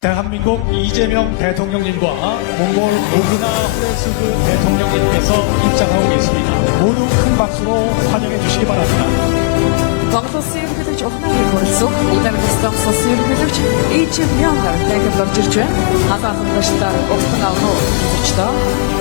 대한민국 이재명 대통령님과 몽골 오그나 후레스그 대통령님께서 입장하고 계십니다. 모두 큰 박수로 환영해 주시기 바랍니다. Монголын ерөнхийлөгч Ухнагийн хөрөлсөг Улаанбаатар улсын ерөнхийлөгч Ичим Мянгаар дахин орж ирж байна. Хазаасан дэштар угтан авах үзэгчдээ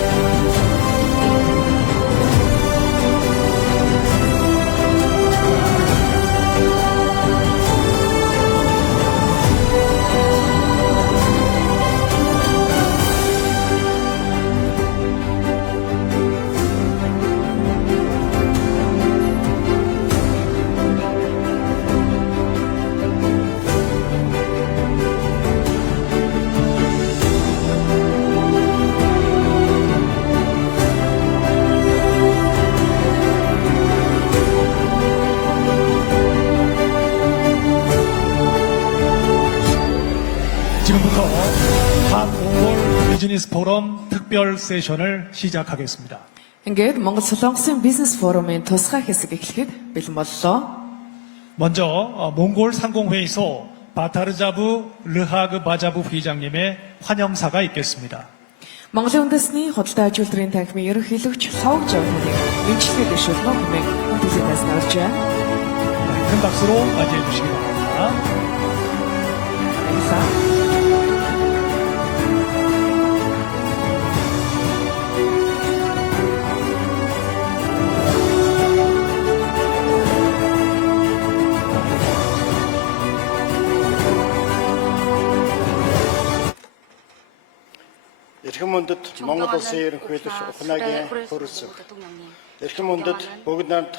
지금부터 한몽골 비즈니스 포럼 특별 세션을 시작하겠습니다. ингээд Монгол Солонгосын бизнес форумын тусгай хэсэг эхлэхэд бэлэн боллоо. 먼저 몽골 상공회의소 바타르자부 르하그 바자부 회장님의 환영사가 있겠습니다. Монголын үндэсний худалдаа ажилтны танхимын ерөнхийлөгч Ловг Жавханы эмчилгээ дэвшүүлнэ хэмээн хүлээлтээс нарж байна. 큰 박수로 맞이해 주시기 바랍니다. 감사. Эрхэм мөндөд Монгол улсын ерөнхийлөгч Ухнагийн хөрөлсөг. Эрхэм мөндөд бүгд намд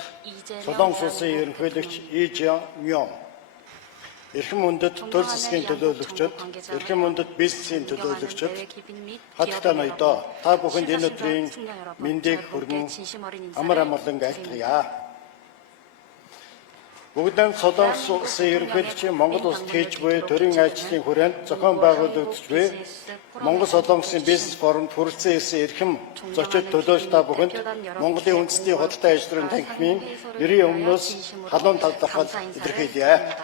Солонгос улсын ерөнхийлөгч Ичим Мянг. Эрхэм мөндөд төл засгийн төлөөлөгчид, эрхэм мөндөд бизнесийн төлөөлөгчид, хатагтай ноёдоо та бүхэнд энэ өдрийн мэндийг хүргэн амар амгалан айлтгая. Бүгд намд Солонгос улсын ерөнхийлөгчийн Монгол улсад хийж буй төрийн ажлын хүрээнд зохион байгуулагдж буй Монгол Солонгосын бизнес форумд хүрэлцэн ирсэн эрхэм зочид төлөөлж та бүхэнд Монголын үндэсний худалдаа ажилтны танхимын нэрийн өмнөөс халуун талархал илэрхийлье.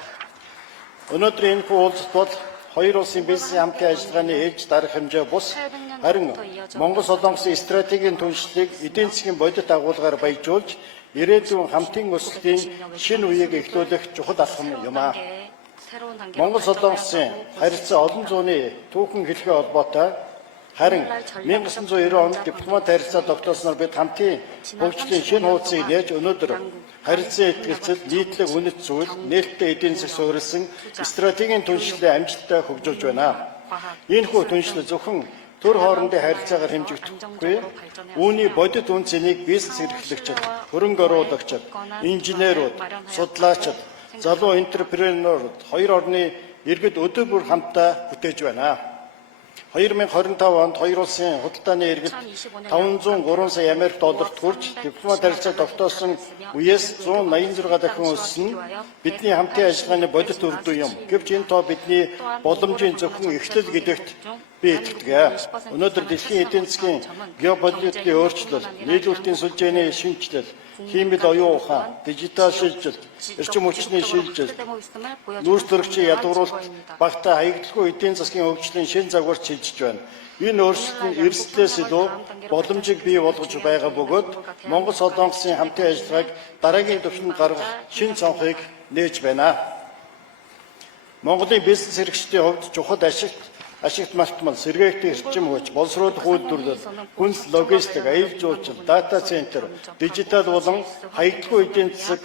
Өнөөдөр энэ уулзалт бол хоёр улсын бизнесийн хамтын ажиллагааны ээлж дарах хэмжээ бус харин Монгол Солонгосын стратегийн түншлэлийг эдийн засгийн бодит агуулгаар баяжуулж ирээдүйн хамтын өсөлтийн шинэ үеийг эхлүүлэх чухал алхам юм а. Монгол Солонгосын харилцаа олон зууны түүхэн хэлхээ холбоотой харин 1990 онд дипломат харилцаа тогтоосноор бид хамтын хөгжлийн шинэ хуудсыг нээж өнөөдөр харилцаа итгэлцэл нийтлэг үнэт зүйл нээлттэй эдийн засаг суурилсан стратегийн түншлэлээ амжилттай хөгжүүлж байна. Иймэрхүү түншлэл зөвхөн төр хоорондын харилцаагаар хэмжигдэхгүй, үүний бодит үн цэнийг бизнес эрхлэгчид, хөрөнгө оруулагчид, инженерүүд, судлаачид, залуу энтерпренерүүд хоёр орны иргэд өдөр бүр хамтдаа бүтээж байна. 2025 онд хоёр улсын худалдааны иргэд 503 сая Америк долларт хүрч дипломат харилцаа тогтоосон үеэс 186 дахин өссөн нь бидний хамтын ажиллагааны бодит үр дүн юм. Гэвч энэ тоо бидний боломжийн зөвхөн эхлэл гэдэгт би итгэдэг. Өнөөдөр дэлхийн эдийн засгийн геополитикийн өөрчлөлт, нийлүүлэлтийн сүлжээний шинжилэл, химийн оюун ухаан, дижитал шилжилт, эрчим хүчний шилжилт, нүүрс төрөгчийн ядууруулалт, багтаа хаягдлагүй эдийн засгийн хөгжлийн шин загварт шилжиж байна. Энэ өөрчлөлтийн эрсдлээс илүү боломжийг бий болгож байгаа бөгөөд Монгол Солонгосын хамтын ажиллагааг дараагийн түвшинд гаргах шин цонхыг нээж байна. Монголын бизнес хэрэгчдийн хувьд чухал ашигт малтмал, сэргээгтэй эрчим хүч, боловсруулах үйлдвэрлэл, хүнс логистик, аюул жуулчлал, дата центр, дижитал болон хаягдлагүй эдийн засаг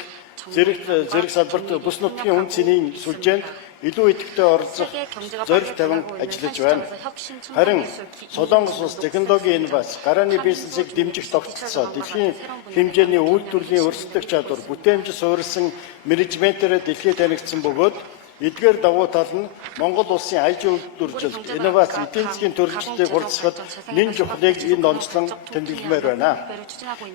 зэрэг салбарт бүс нутгийн үн цэнийн сүлжээнд илүү идэвхтэй оролцох зорилт тавин ажиллаж байна. Харин Солонгос улс технологийн инновац, гарааны бизнесийг дэмжих тогтолцоо, дэлхийн хэмжээний үйлдвэрлэлийн өрсөлдөх чадвар, бүтээмж суурилсан менежментээр дэлхийд танигдсан бөгөөд эдгээр давуу тал нь Монгол улсын аж үйлдвэрлэлд инновац эдийн засгийн төрөлжлөлтийг хурцсахад нэн чухлыг энэ онцлон тэмдэглэмээр байна.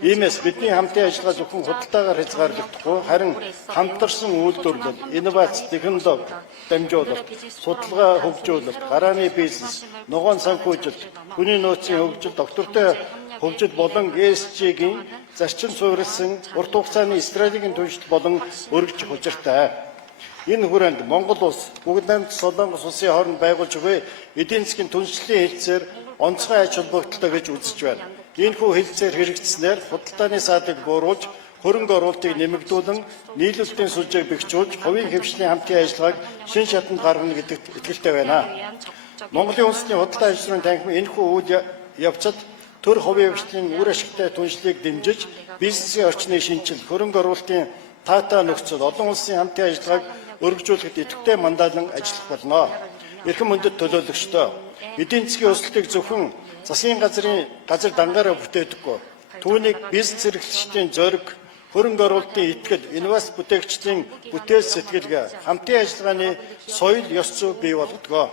Иймээс бидний хамтын ажиллагаа зөвхөн худалдаагаар хязгаарлагдахгүй харин хамтарсан үйлдвэрлэл, инновац, технологи дамжуулалт, судалгаа хөгжүүлэлт, гарааны бизнес, ногоон санхүүжилт, хүний нөөцийн хөгжил, доктортой хөгжил болон зарчим суурилсан урт хугацааны стратегийн түншлэл болон өргөж учиртай. Энэ хүрээнд Монгол улс бүгд найрамд Солонгос улсын хооронд байгуулж буй эдийн засгийн түншлэлийн хэлцээр онцгой ач холбогдолтой гэж үзэж байна. Иймэрхүү хэлцээр хэрэгжснээр худалдааны саадыг бууруулж, хөрөнгө оруулалтыг нэмэгдүүлэн, нийлүүлэлтийн сүлжээг бэхжүүлж, хувийн хвшлийн хамтын ажиллагааг шин шатанд гаргана гэдэгт итгэлтэй байна. Монголын үндэсний худалдаа ажлын танхим энэхүү үйл явцад төр хувийн хвшлийн үр ашигтай түншлэлийг дэмжиж, бизнесийн орчны шинжил, хөрөнгө оруулалтын таатай нөхцөл, олон улсын хамтын ажиллагааг өргөжүүлэхэд идэвхтэй мандаалан ажиллах болно. Эрхэм хүндэт төлөөлөгчдөө эдийн засгийн өсөлтийг зөвхөн засгийн газар дангаараа бүтээдэггүй. Түүнийг бизнес эрхлэгчдийн зориг, хөрөнгө оруулалтын итгэл, инновац бүтээгчдийн бүтээл сэтгэлгээ, хамтын ажиллагааны соёл ёс зүй бий болгодог.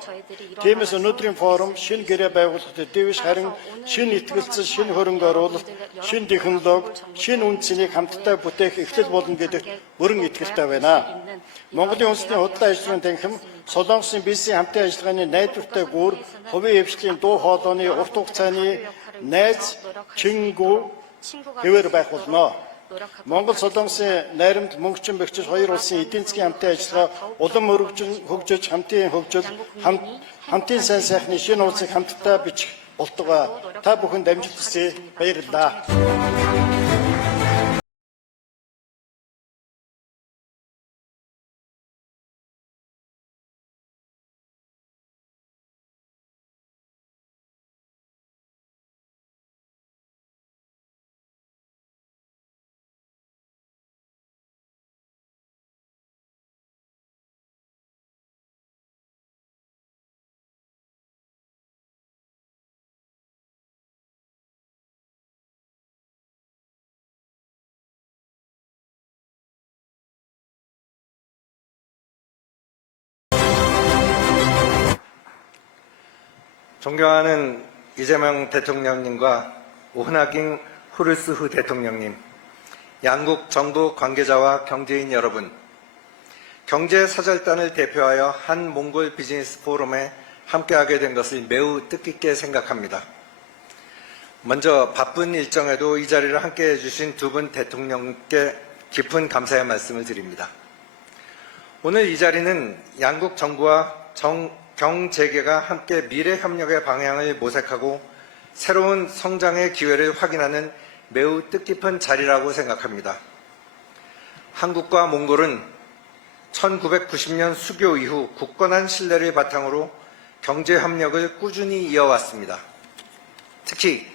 Тиймээс өнөөдрийн форум шинэ гэрээ байгуулахад дэвш харин шинэ итгэлцэл, шинэ хөрөнгө оруулалт, шинэ технологи, шинэ үн цэнийг хамтдаа бүтээх эхлэл болно гэдэгт бүрэн итгэлтэй байна. Монголын үндэсний худалдаа ажлын танхим Солонгосын бизнесийн хамтын ажиллагааны найдвартай гүр, хувийн хвшлийн дуу хоолойны урт хугацааны найз чингүү хэвээр байх болно. Монгол Солонгосын найрамд мөнгөчин бэхжиж хоёр улсын эдийн засгийн хамтын ажиллагаа улам хөгжиж хамтын сайн сайхны шинэ улсыг хамтдаа бичих болтугай. Та бүхэнд амжилт хүсье. Баярлалаа. 존경하는 이재명 대통령님과 오흐나깅 후르스후 대통령님, 양국 정부 관계자와 경제인 여러분, 경제사절단을 대표하여 한 몽골 비즈니스 포럼에 함께하게 된 것을 매우 뜻깊게 생각합니다. 먼저 바쁜 일정에도 이 자리를 함께해 주신 두 분 대통령께 깊은 감사의 말씀을 드립니다. 오늘 이 자리는 양국 정부와 경재계가 함께 미래 협력의 방향을 모색하고 새로운 성장의 기회를 확인하는 매우 뜻깊은 자리라고 생각합니다. 한국과 몽골은 1990년 수교 이후 굳건한 신뢰를 바탕으로 경제 협력을 꾸준히 이어왔습니다. 특히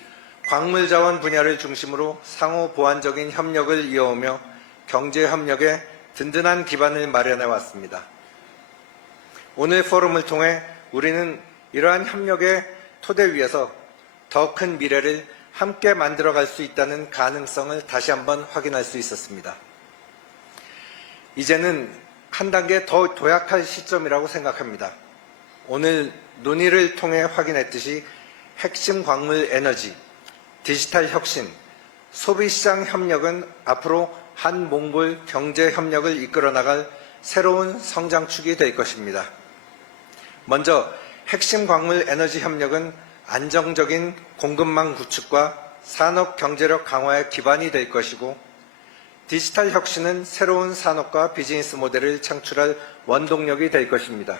광물자원 분야를 중심으로 상호 보완적인 협력을 이어오며 경제 협력에 든든한 기반을 마련해 왔습니다. 오늘 포럼을 통해 우리는 이러한 협력의 토대 위에서 더 큰 미래를 함께 만들어갈 수 있다는 가능성을 다시 한번 확인할 수 있었습니다. 이제는 한 단계 더 도약할 시점이라고 생각합니다. 오늘 논의를 통해 확인했듯이 핵심 광물 에너지, 디지털 혁신, 소비시장 협력은 앞으로 한 몽골 경제 협력을 이끌어 나갈 새로운 성장축이 될 것입니다. 먼저 핵심 광물 에너지 협력은 안정적인 공급망 구축과 산업 경제력 강화의 기반이 될 것이고, 디지털 혁신은 새로운 산업과 비즈니스 모델을 창출할 원동력이 될 것입니다.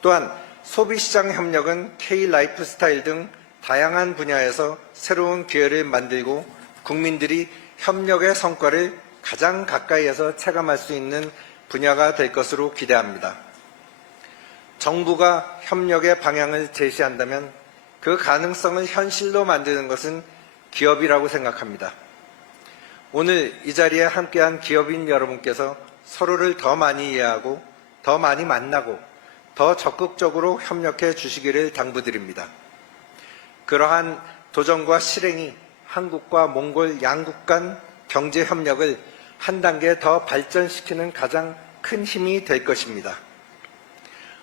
또한 소비시장 협력은 K-라이프 스타일 등 다양한 분야에서 새로운 기회를 만들고 국민들이 협력의 성과를 가장 가까이에서 체감할 수 있는 분야가 될 것으로 기대합니다. 정부가 협력의 방향을 제시한다면 그 가능성을 현실로 만드는 것은 기업이라고 생각합니다. 오늘 이 자리에 함께한 기업인 여러분께서 서로를 더 많이 이해하고 더 많이 만나고 더 적극적으로 협력해 주시기를 당부드립니다. 그러한 도전과 실행이 한국과 몽골 양국 간 경제 협력을 한 단계 더 발전시키는 가장 큰 힘이 될 것입니다.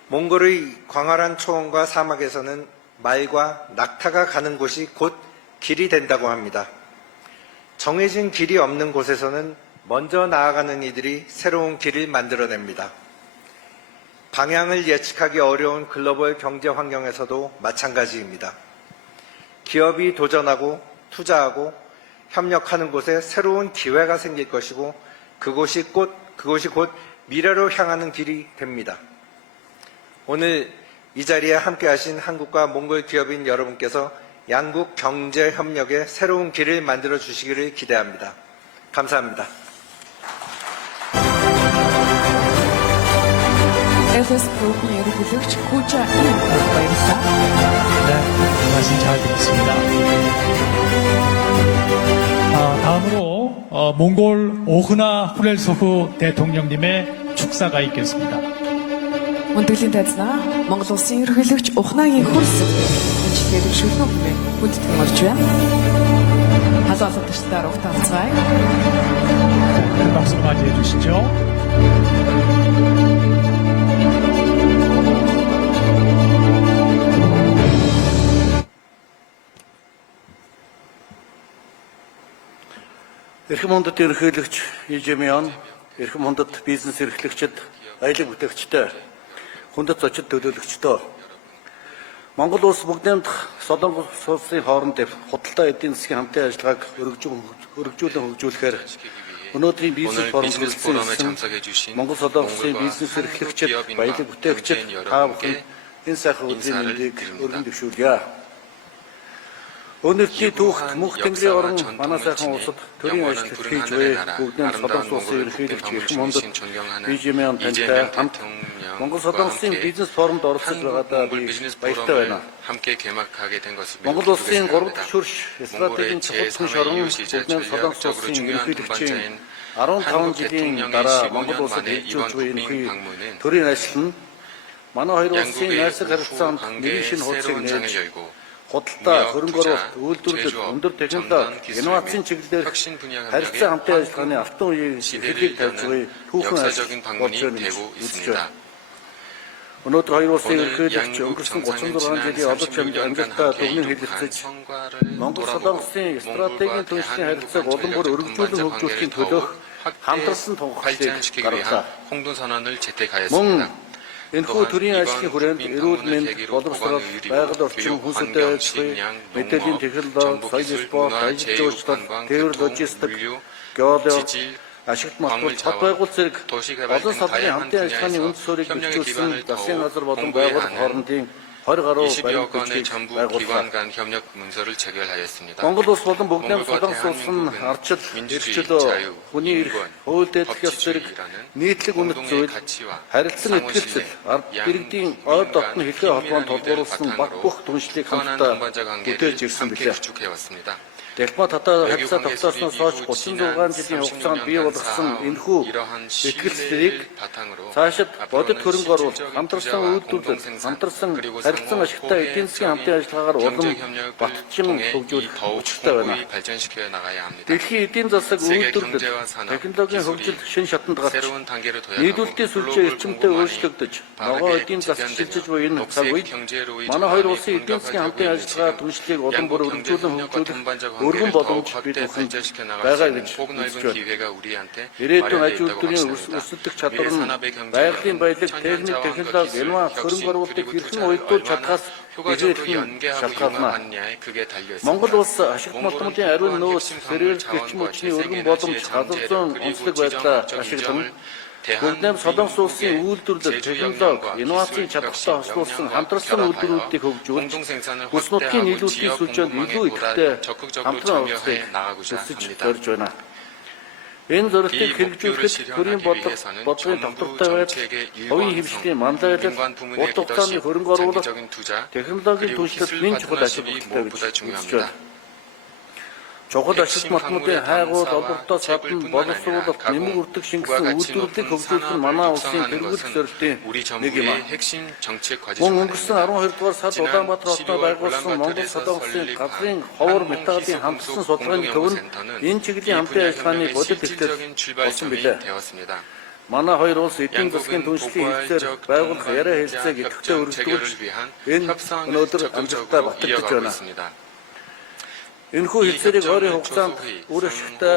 몽골의 광활한 초원과 사막에서는 말과 낙타가 가는 곳이 곧 길이 된다고 합니다. 정해진 길이 없는 곳에서는 먼저 나아가는 이들이 새로운 길을 만들어냅니다. 방향을 예측하기 어려운 글로벌 경제 환경에서도 마찬가지입니다. 기업이 도전하고 투자하고 협력하는 곳에 새로운 기회가 생길 것이고 그곳이 곧 미래로 향하는 길이 됩니다. 오늘 이 자리에 함께하신 한국과 몽골 기업인 여러분께서 양국 경제 협력의 새로운 길을 만들어 주시기를 기대합니다. 감사합니다. FS-Group'un yöneticisi Kucha İlk Bayırsa, 네, 말씀 잘 들었습니다. 다음으로 몽골 오흐나 후렐소프 대통령님의 축사가 있겠습니다. Мөндөлийн тайзнаа Монгол Улсын ерөнхийлөгч Ухнагийн хөрсөг энэчгээр шүлнөө хэмээн хүндэтгэн орж байна. Халаалагдагчдаар ухтаалцгаая. 큰 박수로 맞이해 주시죠. Эрхэм хүндэт ерөнхийлөгч Ижемян, эрхэм хүндэт бизнес эрхлэгчид, аялал бүтээгчтэй, хүндэт зочид төлөөлөгчдөө Монгол улс бүгдниймд Солонгос улсын хооронд худалдаа эдийн засгийн хамтын ажиллагааг өргөжүүлэн хөгжүүлэхээр өнөөдрийн бизнес форум хүрэлцэн Монгол Солонгосын бизнес эрхлэгчид, аялал бүтээгчид та бүхэнд энэ сайхан өдрийн мэндийг өргөн дэвшүүлье. Өнөөдрийн түүхт мөнх тэнгэрийн орон манай сайхан улсад төрийн ажил хийж буй бүгднийм Солонгос улсын ерөнхийлөгч эрхэм хүндэт Ижемян тантай хамт Монгол Солонгосын бизнес форумд оролцож байгаадаа би баяртай байна. Монгол улсын 3 дахь шүрш стратегийн чухал шорон бүгднийм Солонгос улсын ерөнхийлөгчийн 15 жилийн дараа Монгол улсад хийж буй энэ төрийн ажил нь манай хоёр улсын найрсаг харилцаанд нэрийн шинэ хуудсыг нээж худалдаа, хөрөнгө оруулалт, үйлдвэрлэл, өндөр технологи, инновацийн чиглэлээр харилцаа хамтын ажиллагааны алтан үеийн хэлийг тавьж буй түүхэн ажил болж байна гэж үзэж байна. Өнөөдөр хоёр улсын ерөнхийлөгч өнгөрсөн 36 жилийн олж амьдралдаа төвний хэлэлцэж Монгол Солонгосын стратегийн түншлэлийн харилцааг улам бүр өргөжүүлэн хөгжүүлэхийн төлөөх хамтарсан тунхаглалыг гаргалаа. Мөн энэхүү төрийн ажлын хүрээнд эрүүл мэнд, боловсрол, байгаль орчин, хүнсэлтэй ажлын, мэдээллийн технологи, соёл спорт, ажил жуулчлал, тээвэр логистик, геологи, ашигт малтуул, хот байгуул зэрэг олон салбарын хамтын ажиллагааны үнд суурийг бэхжүүлсэн засгийн газар болон байгууллага хоорондын 20 гаруй баримт бичгийг байгууллаа. Монгол улс болон бүгднийм Солонгос улс нь ардчил, эрхчил, хүний эрх, хууль дэдлэгээс зэрэг нийтлэг үнэт зүйл, харилцан этгэлцэл, ард иргэдийн ойд дотны хэлхээ холбоонд толгуурласан баг бүх түншлийг хамтдаа бүтээж ирсэн билээ. Дэлхмат хата харилцаа тогтоосноос хойш 36 жилийн хугацаанд бий болгосон энэхүү этгэлцлийг цаашид бодит хөрөнгө оруулалт, хамтарсан үйлдвэрлэл, хамтарсан харилцан ашигтай эдийн засгийн хамтын ажиллагаагаар улам батчин хөгжүүлэх учиртай байна. Дэлхийн эдийн засаг үйлдвэрлэл, технологийн хөгжил шинэ шатанд гарч нийлүүлэлтийн сүлжээ эрчимтэй өөрчлөгдөж, ногоо эдийн засаг шилжиж буй энэ цаг үед манай хоёр улсын эдийн засгийн хамтын ажиллагаа түншлийг улам бүр өргөжүүлэн хөгжүүлэх өргөн боломж бид бүхэнд байгаа гэж үзэж байна. Ирээдүйн аж үйлдвэрийн өсөлтөх чадвар нь байгалийн баялаг, техник, технологи, инновац, хөрөнгө оруулалтыг хэрхэн уялдуулж чадхаас ирээдүйн шалтгаална. Монгол улс ашигт малтмуудын ариун нөөц, зэрэг гэрчим хүчний өргөн боломж, газар зүйн онцлог байдлаа ашиглан бүгднийм Солонгос улсын үйлдвэрлэл, технологи, инновацийн чадвартай хослуулсан хамтарсан үйлдвэрүүдийг хөгжүүлж, бүс нутгийн нийлүүлэлтийн сүлжээнд илүү идэвхтэй хамтран оролцохыг хүсэж зорж байна. Энэ зорилтыг хэрэгжүүлэхэд төрийн бодлогын тогтвортой байдал, хувийн хэмжээний манлайлал, урт хугацааны хөрөнгө оруулалт, технологийн түншлэлд нэн чухал ашиг бүтээлтэй гэж үзэж байна. Чухал ашигт малтмуудын хайгуул, олбортой садан, боловсруулалт, нэмэг үрдэг шингэсэн үйлдвэрлэлийг хөгжүүлэх нь манай улсын хэрэглэх зорилтын нэг юм аа. Мөн өнгөрсөн 12 дугаар сард Улаанбаатар хотод байгуулсан Монгол Солонгосын газрын ховор металлын хамтсан судалгааны төв нь энэ чиглэлийн хамтын ажиллагааны бодит эхлэл болсон билээ. Манай хоёр улс эдийн засгийн түншлэлийн хэлцээр байгуулах яриа хэлцээг идэвхтэй өргөжүүлж энэ өнөөдөр амжилттай баталж байна. Энэхүү хэлцээрийг ойрын хугацаанд үр ашигтай,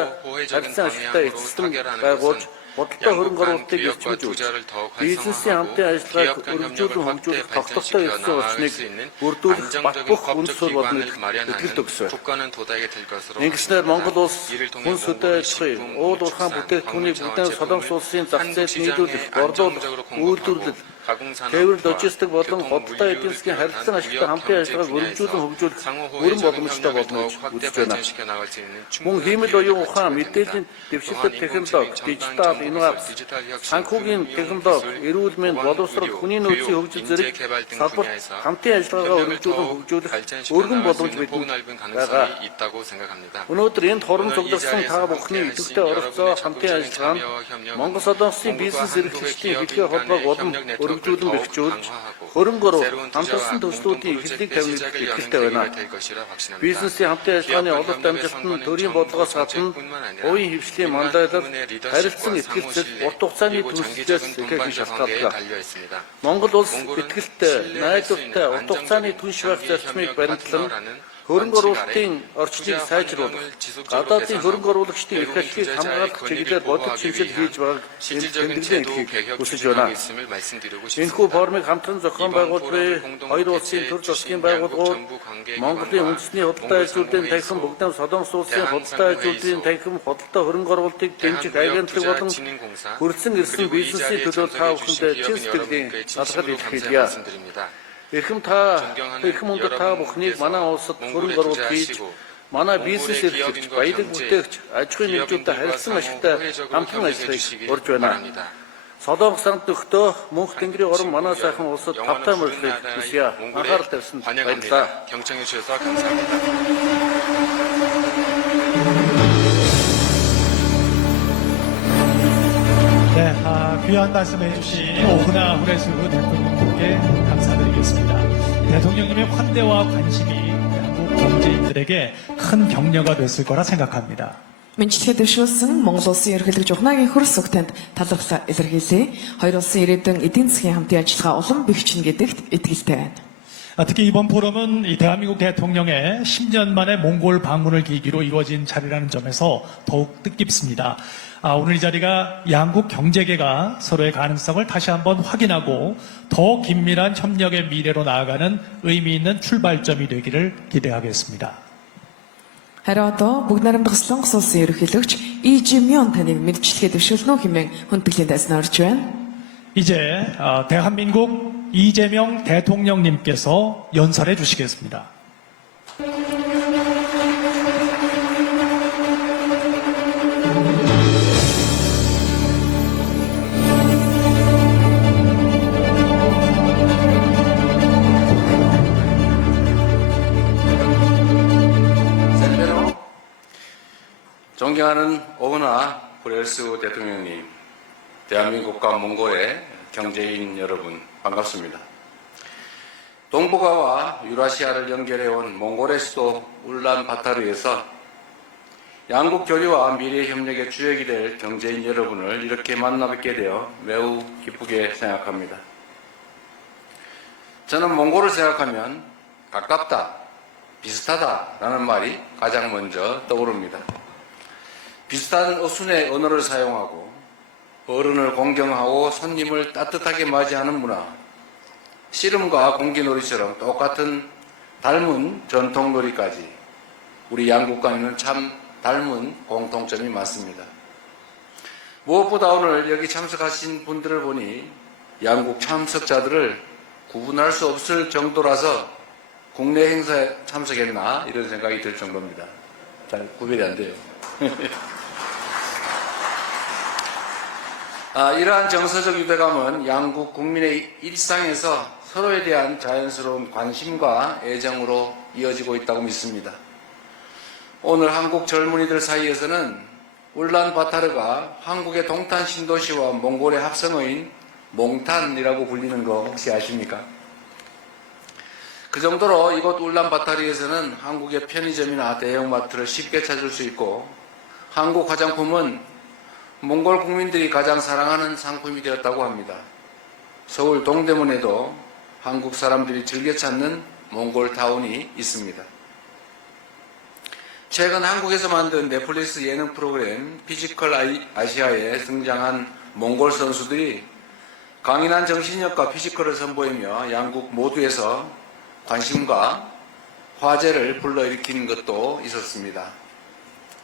харилцан ашигтай эцэстэн байгуулж, 양국 간 교역과 투자를 더욱 활성화하고 기업 간 협력을 확대 발전시켜 나아갈 수 있는 안정적인 법적 기반을 마련하는 국가는 도달하게 될 것으로 Ингэснээр Монгол улс 이를 통해 хүн 몽골 сөдөөжлөгийг 식품, ууд уурхайн бүтээгдэхүүнийг бүтээн солонгос улсын зах зээлд нийлүүлэх, борлуулах, үйлдвэрлэл, тээвэр логистик болон худалдаа эдийн засгийн харилцан ашигтай хамтын ажиллагааг өргөжүүлэн хөгжүүлэх бүрэн боломжтой болно гэж үзэж байна. Мөн хиймэл оюун ухаан, мэдээллийн дэвшилтэт технологи, дижитал инновац, санхүүгийн технологи, эрүүл мэнд, боловсрол, хүний нөөцийн хөгжил зэрэг салбарт хамтын ажиллагаагаа өргөжүүлэн хөгжүүлэх өргөн боломж бидэнд байгаа. Өнөөдөр энд хорон цугларсан та бүхний идэвхтэй оролцоо хамтын ажиллагаанд Монгол Солонгосын бизнес эрхлэгчдийн хэлхээ холбоог улам өргөжүүлэн бэхжүүлж, хөрөнгө оруулалт, хамтарсан төслүүдийн эхлэлийг тавьж ихтэй байна. Бизнесийн хамтын ажиллагааны олонт амжилт нь төрийн бодлогоос гадна хувийн хвшлийн мандайлал, харилцан итгэлцэл, урт хугацааны түншлэлээс ихээхэн шалтгаалдаг. Монгол улс итгэлтэй, найдвартай, урт хугацааны түнш байх зарчмыг баримтлан хөрөнгө оруулалтын орчныг сайжруулах, гадаадын хөрөнгө оруулагчдын эрх ашигыг хамгаалах чиглэлээр бодит шинжил хийж байгааг тэмдэглэн хэлхийг хүсэж байна. Энэхүү форумыг хамтран зохион байгуулж буй хоёр улсын төр засгийн байгууллагууд, Монголын үндэсний худалдаа ажилтнуудын танхим, Богдам Солонгос улсын худалдаа ажилтнуудын танхим, худалдаа хөрөнгө оруулалтыг дэмжих агентлаг болон хүрсэн ирсэн бизнесийн төлөө та бүхэндээ чин сэтгэлийн талархал илэрхийлье. Эрхэм өндөр та бүхнийг манай улсад хөрөнгө оруулалт хийж, манай бизнес эрхлэгч, баялаг бүтээгч, аж ахуйн нэгжүүдтэй харилцан ашигтай хамтран ажиллахыг урьж байна. Солонгос самт нөхдөө мөнх тэнгэрийн орон манай сайхан улсад тавтай мөрөлийг хүсье. Анхаарал тавьсанд баярлалаа. 경청해 주셔서 감사합니다. 네, 귀한 말씀 해주신 오그나 후레스구 대통령님께 감사드리겠습니다. 대통령님의 환대와 관심이 한국 경제인들에게 큰 격려가 됐을 거라 생각합니다. Мэнчилгээ дэвшүүлсэн Монгол улсын ерөнхийлөгч ухнаагийн хөрс өгтөнд талархлаа илэрхийлье. Хоёр улсын ирээдүйн эдийн засгийн хамтын ажиллагаа улам бэхжинэ гэдэгт итгэлтэй байна. 특히 이번 포럼은 이 대한민국 대통령의 10년 만에 몽골 방문을 계기로 이루어진 자리라는 점에서 더욱 뜻깊습니다. 오늘 이 자리가 양국 경제계가 서로의 가능성을 다시 한번 확인하고 더 긴밀한 협력의 미래로 나아가는 의미 있는 출발점이 되기를 기대하겠습니다. Харин одоо бүгд найрамдах Солонгос улсын ерөнхийлөгч Lee Jae-myung таныг мэдчилгээ дэвшүүлнэ уу хэмээн хүндэтгэлэн дайснаар орж байна. 이제 대한민국 이재명 대통령님께서 연설해 주시겠습니다. 존경하는 오은하 후레스 대통령님, 대한민국과 몽골의 경제인 여러분 반갑습니다. 동북아와 유라시아를 연결해온 몽골의 수도 울란바타르에서 양국 교류와 미래 협력의 주역이 될 경제인 여러분을 이렇게 만나뵙게 되어 매우 기쁘게 생각합니다. 저는 몽골을 생각하면 가깝다, 비슷하다라는 말이 가장 먼저 떠오릅니다. 비슷한 어순의 언어를 사용하고 어른을 공경하고 손님을 따뜻하게 맞이하는 문화, 씨름과 공기놀이처럼 똑같은 닮은 전통놀이까지 우리 양국 간에는 참 닮은 공통점이 많습니다. 무엇보다 오늘 여기 참석하신 분들을 보니 양국 참석자들을 구분할 수 없을 정도라서 국내 행사에 참석했나 이런 생각이 들 정도입니다. 잘 구별이 안 돼요. 이러한 정서적 유대감은 양국 국민의 일상에서 서로에 대한 자연스러운 관심과 애정으로 이어지고 있다고 믿습니다. 오늘 한국 젊은이들 사이에서는 울란바타르가 한국의 동탄 신도시와 몽골의 합성어인 몽탄이라고 불리는 거 혹시 아십니까? 그 정도로 이곳 울란바타르에서는 한국의 편의점이나 대형마트를 쉽게 찾을 수 있고 한국 화장품은 몽골 국민들이 가장 사랑하는 상품이 되었다고 합니다. 서울 동대문에도 한국 사람들이 즐겨 찾는 몽골 타운이 있습니다. 최근 한국에서 만든 넷플릭스 예능 프로그램 피지컬 아시아에 등장한 몽골 선수들이 강인한 정신력과 피지컬을 선보이며 양국 모두에서 관심과 화제를 불러일으키는 것도 있었습니다.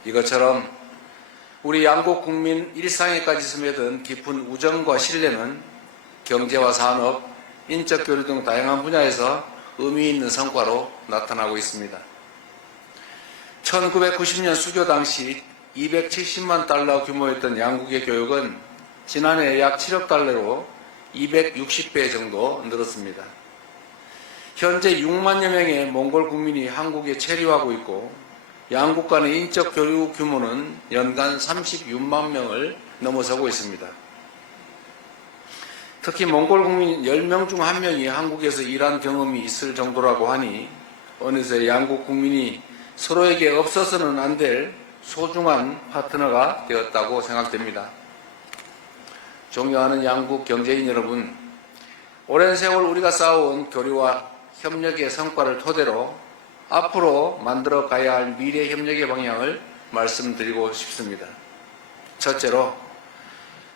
이것처럼 우리 양국 국민 일상에까지 스며든 깊은 우정과 신뢰는 경제와 산업, 인적 교류 등 다양한 분야에서 의미 있는 성과로 나타나고 있습니다. 1990년 수교 당시 270만 달러 규모였던 양국의 교육은 지난해 약 7억 달러로 260배 정도 늘었습니다. 현재 6만여 명의 몽골 국민이 한국에 체류하고 있고 양국 간의 인적 교류 규모는 연간 36만 명을 넘어서고 있습니다. 특히 몽골 국민 10명 중 1명이 한국에서 일한 경험이 있을 정도라고 하니 어느새 양국 국민이 서로에게 없어서는 안 될 소중한 파트너가 되었다고 생각됩니다. 존경하는 양국 경제인 여러분, 오랜 세월 우리가 쌓아온 교류와 협력의 성과를 토대로 앞으로 만들어 가야 할 미래 협력의 방향을 말씀드리고 싶습니다. 첫째로,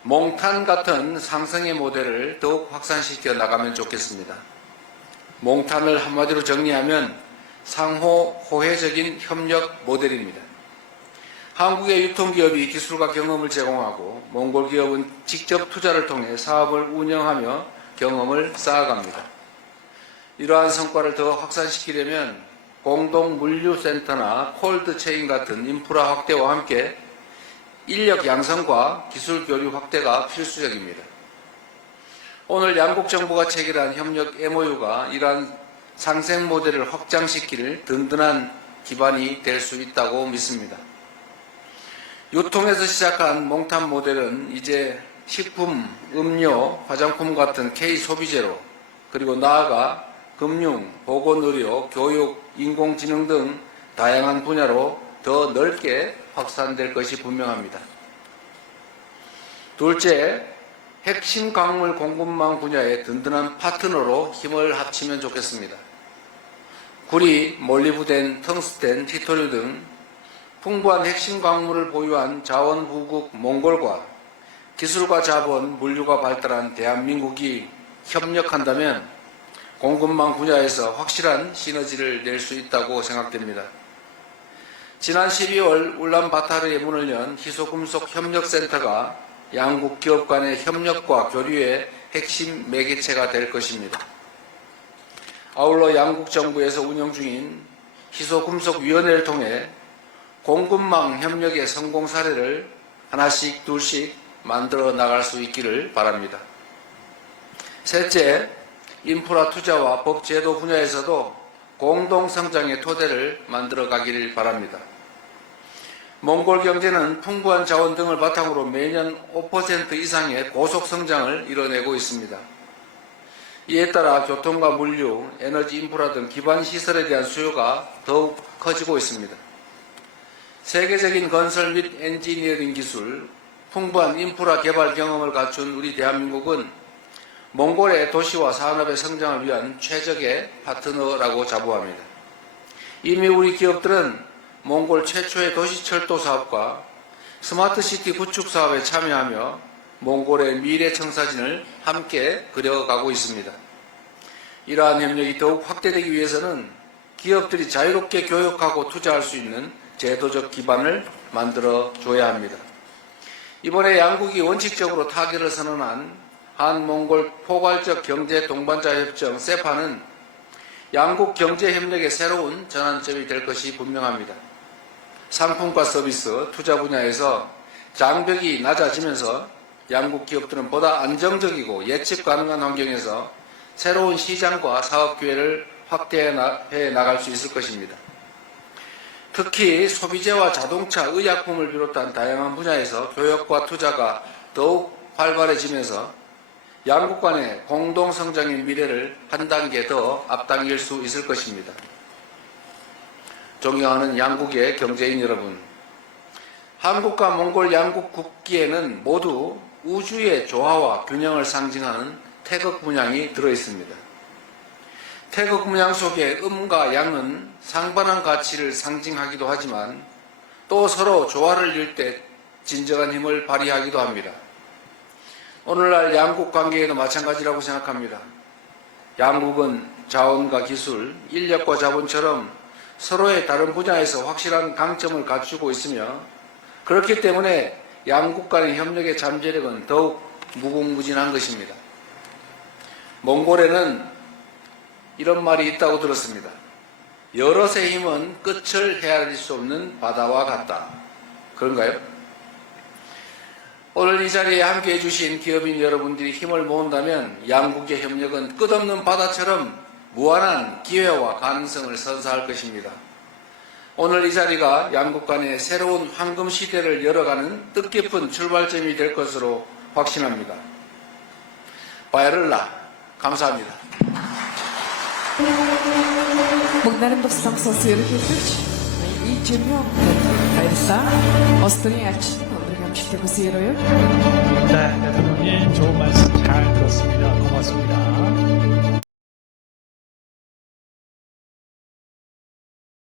몽탄 같은 상승의 모델을 더욱 확산시켜 나가면 좋겠습니다. 몽탄을 한마디로 정리하면 상호 호혜적인 협력 모델입니다. 한국의 유통기업이 기술과 경험을 제공하고 몽골 기업은 직접 투자를 통해 사업을 운영하며 경험을 쌓아갑니다. 이러한 성과를 더 확산시키려면 공동 물류센터나 콜드체인 같은 인프라 확대와 함께 인력 양성과 기술 교류 확대가 필수적입니다. 오늘 양국 정부가 체결한 협력 MOU가 이러한 상생 모델을 확장시킬 든든한 기반이 될 수 있다고 믿습니다. 유통에서 시작한 몽탄 모델은 이제 식품, 음료, 화장품 같은 K소비재로 그리고 나아가 금융, 보건의료, 교육, 인공지능 등 다양한 분야로 더 넓게 확산될 것이 분명합니다. 둘째, 핵심 광물 공급망 분야의 든든한 파트너로 힘을 합치면 좋겠습니다. 구리, 몰리브덴, 텅스텐, 티토류 등 풍부한 핵심 광물을 보유한 자원부국 몽골과 기술과 자본, 물류가 발달한 대한민국이 협력한다면 공급망 분야에서 확실한 시너지를 낼 수 있다고 생각됩니다. 지난 12월 울란바타르에 문을 연 희소금속 협력센터가 양국 기업 간의 협력과 교류의 핵심 매개체가 될 것입니다. 아울러 양국 정부에서 운영 중인 희소금속위원회를 통해 공급망 협력의 성공 사례를 하나씩 둘씩 만들어 나갈 수 있기를 바랍니다. 셋째, 인프라 투자와 법 제도 분야에서도 공동성장의 토대를 만들어 가기를 바랍니다. 몽골 경제는 풍부한 자원 등을 바탕으로 매년 5% 이상의 고속 성장을 이뤄내고 있습니다. 이에 따라 교통과 물류, 에너지 인프라 등 기반 시설에 대한 수요가 더욱 커지고 있습니다. 세계적인 건설 및 엔지니어링 기술, 풍부한 인프라 개발 경험을 갖춘 우리 대한민국은 몽골의 도시와 산업의 성장을 위한 최적의 파트너라고 자부합니다. 이미 우리 기업들은 몽골 최초의 도시철도 사업과 스마트시티 구축 사업에 참여하며 몽골의 미래 청사진을 함께 그려가고 있습니다. 이러한 협력이 더욱 확대되기 위해서는 기업들이 자유롭게 교역하고 투자할 수 있는 제도적 기반을 만들어 줘야 합니다. 이번에 양국이 원칙적으로 타결을 선언한 한몽골 포괄적 경제 동반자 협정 세파는 양국 경제 협력의 새로운 전환점이 될 것이 분명합니다. 상품과 서비스, 투자 분야에서 장벽이 낮아지면서 양국 기업들은 보다 안정적이고 예측 가능한 환경에서 새로운 시장과 사업 기회를 확대해 나갈 수 있을 것입니다. 특히 소비재와 자동차, 의약품을 비롯한 다양한 분야에서 교역과 투자가 더욱 활발해지면서 양국 간의 공동성장의 미래를 한 단계 더 앞당길 수 있을 것입니다. 존경하는 양국의 경제인 여러분, 한국과 몽골 양국 국기에는 모두 우주의 조화와 균형을 상징하는 태극 문양이 들어있습니다. 태극 문양 속의 음과 양은 상반한 가치를 상징하기도 하지만 또 서로 조화를 이룰 때 진정한 힘을 발휘하기도 합니다. 오늘날 양국 관계에도 마찬가지라고 생각합니다. 양국은 자원과 기술, 인력과 자본처럼 서로의 다른 분야에서 확실한 강점을 갖추고 있으며 그렇기 때문에 양국 간의 협력의 잠재력은 더욱 무궁무진한 것입니다. 몽골에는 이런 말이 있다고 들었습니다. 여럿의 힘은 끝을 헤아릴 수 없는 바다와 같다. 그런가요? 오늘 이 자리에 함께해 주신 기업인 여러분들이 힘을 모은다면 양국의 협력은 끝없는 바다처럼 무한한 기회와 가능성을 선사할 것입니다. 오늘 이 자리가 양국 간의 새로운 황금 시대를 열어가는 뜻깊은 출발점이 될 것으로 확신합니다. 바야를라, 감사합니다. Бүгдээрээ туслан сосиор хэлж ичмэн баярлалаа. Австрийн ачаалтан өндөр амжилтыг хүсье. 네, 대통령님 좋은 말씀 잘 들었습니다. 고맙습니다.